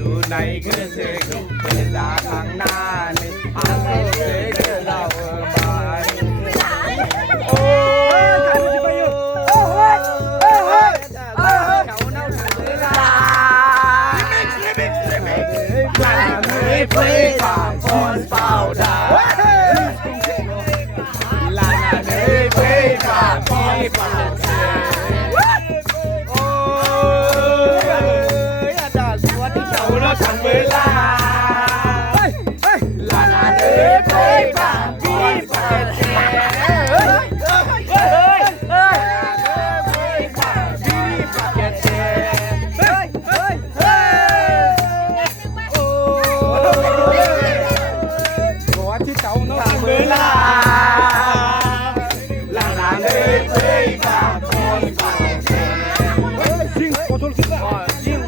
ดูในคืนเธอเป็นลาทางหน้าในอาเธอเราบานโอ้ยไปอยู่โอ้ยโอ้ยเขาเน่าถึงลาลาไม่ไปตามคนเฝ้าได้ลาไม่ไปตามที่ปันเสียเราทำเวลาลานาเดไปป่าพี่ป่าเจที่เก่าเนาะทำเวลาลานาเดไปป่าคนป่าเจจริงขอโทษจริง